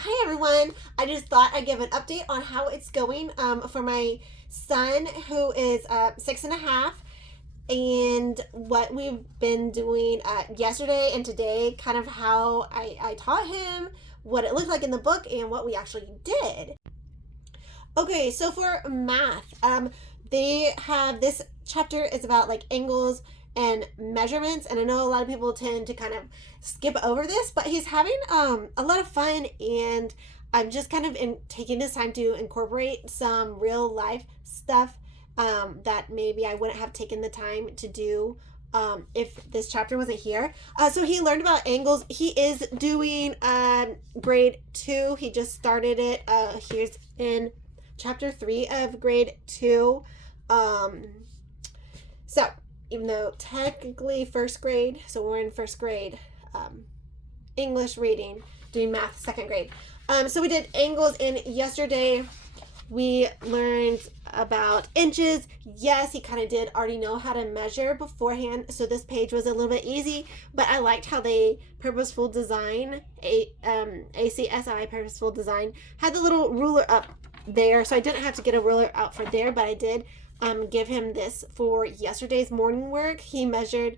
Hi everyone. I just thought I'd give an update on how it's going for my son who is 6.5, and what we've been doing yesterday and today, kind of how I taught him, what it looked like in the book, and what we actually did. Okay, so for math, they have this chapter is about like angles and measurements, and I know a lot of people tend to kind of skip over this, but he's having a lot of fun, and I'm just kind of taking this time to incorporate some real life stuff that maybe I wouldn't have taken the time to do if this chapter wasn't here. So he learned about angles. He is doing grade 2. He just started it. Here's in chapter 3 of grade 2. So even though technically first grade, so we're in first grade, English reading, doing math second grade. So we did angles, and yesterday we learned about inches. Yes, he kind of did already know how to measure beforehand, so this page was a little bit easy, but I liked how they purposeful design, ACSI purposeful design, had the little ruler up there, so I didn't have to get a ruler out for there, but I did give him this for yesterday's morning work. He measured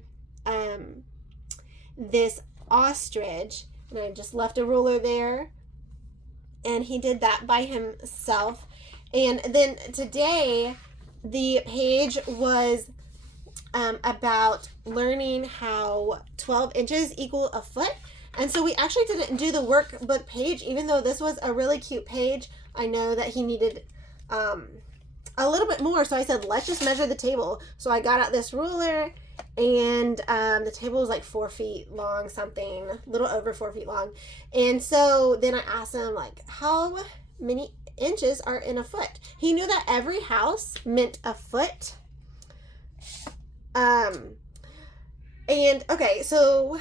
this ostrich, and I just left a ruler there, and he did that by himself. And then today the page was about learning how 12 inches equal a foot. And so we actually didn't do the workbook page, even though this was a really cute page. I know that he needed a little bit more, so I said, let's just measure the table. So I got out this ruler, and the table was like 4 feet long, something, a little over 4 feet long. And so then I asked him, like, how many inches are in a foot? He knew that every house meant a foot. And okay, so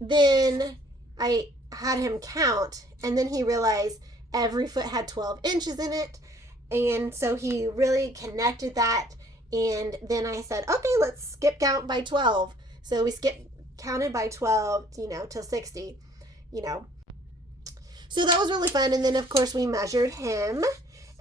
then I had him count, and then he realized every foot had 12 inches in it. And so he really connected that. And then I said, okay, let's skip count by 12. So we counted by 12, till 60, So that was really fun. And then, of course, we measured him,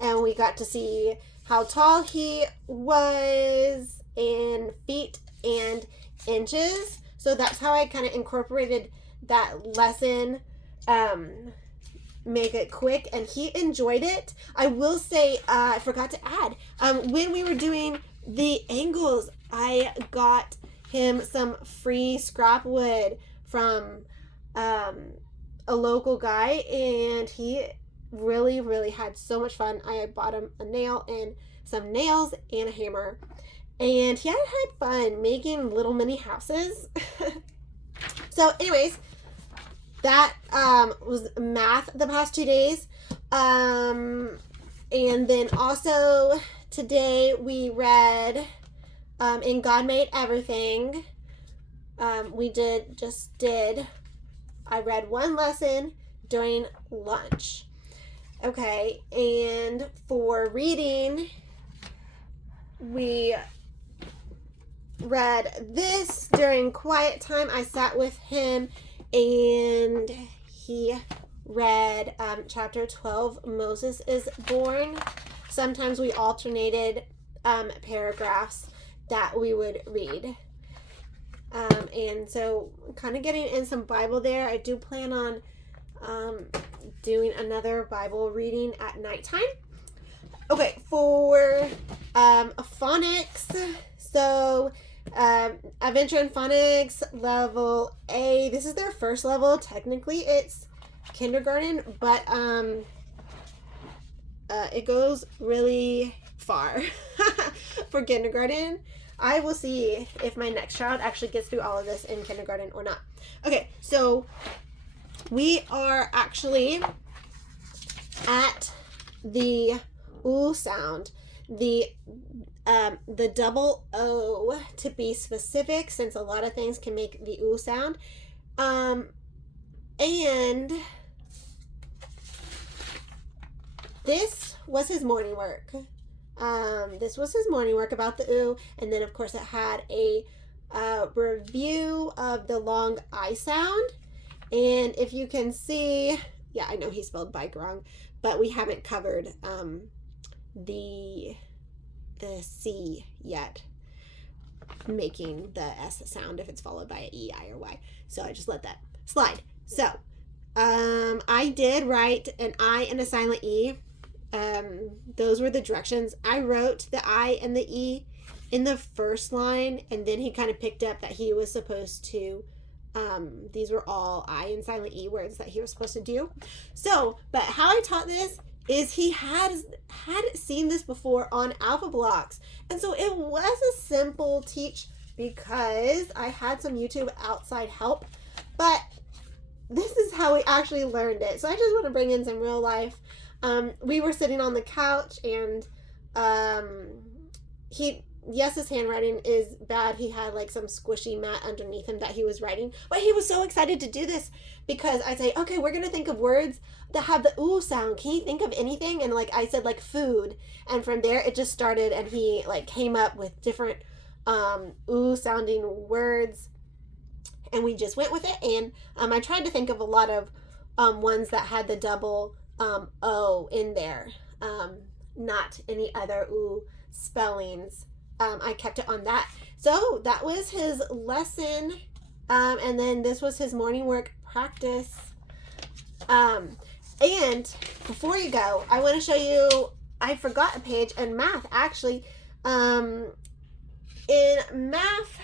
and we got to see how tall he was in feet and inches. So that's how I kind of incorporated that lesson, make it quick, and he enjoyed it. I will say, I forgot to add, when we were doing the angles, I got him some free scrap wood from a local guy, and he really, really had so much fun. I bought him a nail and some nails and a hammer, and he had fun making little mini houses. So anyways, that was math the past 2 days. And then also today we read In God Made Everything. I read one lesson during lunch. Okay, and for reading, we read this during quiet time. I sat with him, and he read chapter 12, Moses is Born. Sometimes we alternated paragraphs that we would read. And so kind of getting in some Bible there. I do plan on doing another Bible reading at nighttime. Okay, for phonics, so Adventure in Phonics level A. This is their first level. Technically it's kindergarten, but it goes really far for kindergarten. I will see if my next child actually gets through all of this in kindergarten or not. Okay, so we are actually at the ooh sound, the double O to be specific, since a lot of things can make the ooh sound. And this was his morning work. This was his morning work about the ooh, and then of course it had a review of the long I sound. And if you can see, Yeah, I know he spelled bike wrong, but we haven't covered the C yet, making the S sound if it's followed by an E, I, or Y. So I just let that slide. So I did write an I and a silent E. Those were the directions. I wrote the I and the E in the first line, and then he kind of picked up that he was supposed to, these were all I and silent E words that he was supposed to do. So, but how I taught this is he had seen this before on Alpha Blocks. And so it was a simple teach because I had some YouTube outside help, but this is how we actually learned it. So I just want to bring in some real life. We were sitting on the couch, and his handwriting is bad. He had like some squishy mat underneath him that he was writing, but he was so excited to do this because I say, okay, we're gonna think of words that have the ooh sound. Can you think of anything? And like I said, like food, and from there it just started, and he like came up with different ooh sounding words, and we just went with it. And I tried to think of a lot of ones that had the double O in there, not any other ooh spellings. I kept it on that. So that was his lesson, and then this was his morning work practice. And before you go, I want to show you, I forgot a page in math actually. In math,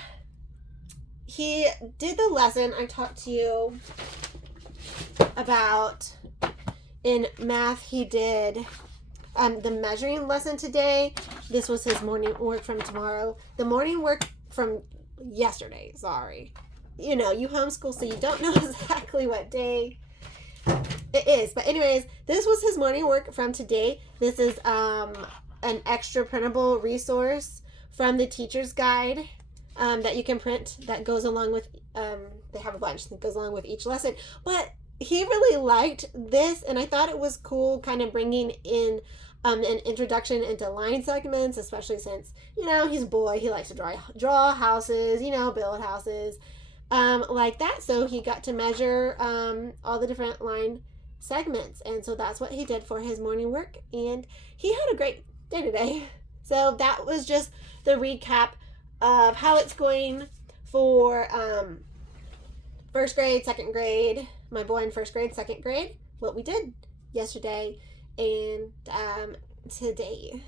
he did the lesson I talked to you about. In math, he did the measuring lesson today. This was his morning work from tomorrow. The morning work from yesterday, sorry. You know, you homeschool, so you don't know exactly what day it is. But anyways, this was his morning work from today. This is an extra printable resource from the teacher's guide that you can print that goes along with, they have a bunch that goes along with each lesson. But he really liked this, and I thought it was cool kind of bringing in an introduction into line segments, especially since, you know, he's a boy. He likes to draw houses, you know, build houses like that. So he got to measure all the different line segments, and so that's what he did for his morning work, and he had a great day today. So that was just the recap of how it's going for first grade, second grade, my boy in first grade, second grade, what we did yesterday and today.